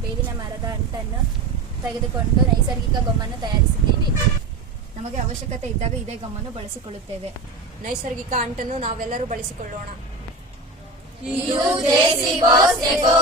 ಬೇವಿನ ಮರದ ಅಂಟನ್ನು ತೆಗೆದುಕೊಂಡು ನೈಸರ್ಗಿಕ ಗೊಮ್ಮನ್ನು ತಯಾರಿಸಿದ್ದೇವೆ. ನಮಗೆ ಅವಶ್ಯಕತೆ ಇದ್ದಾಗ ಇದೇ ಗಮ್ಮನ್ನು ಬಳಸಿಕೊಳ್ಳುತ್ತೇವೆ. ನೈಸರ್ಗಿಕ ಅಂಟನ್ನು ನಾವೆಲ್ಲರೂ ಬಳಸಿಕೊಳ್ಳೋಣ. Boss eco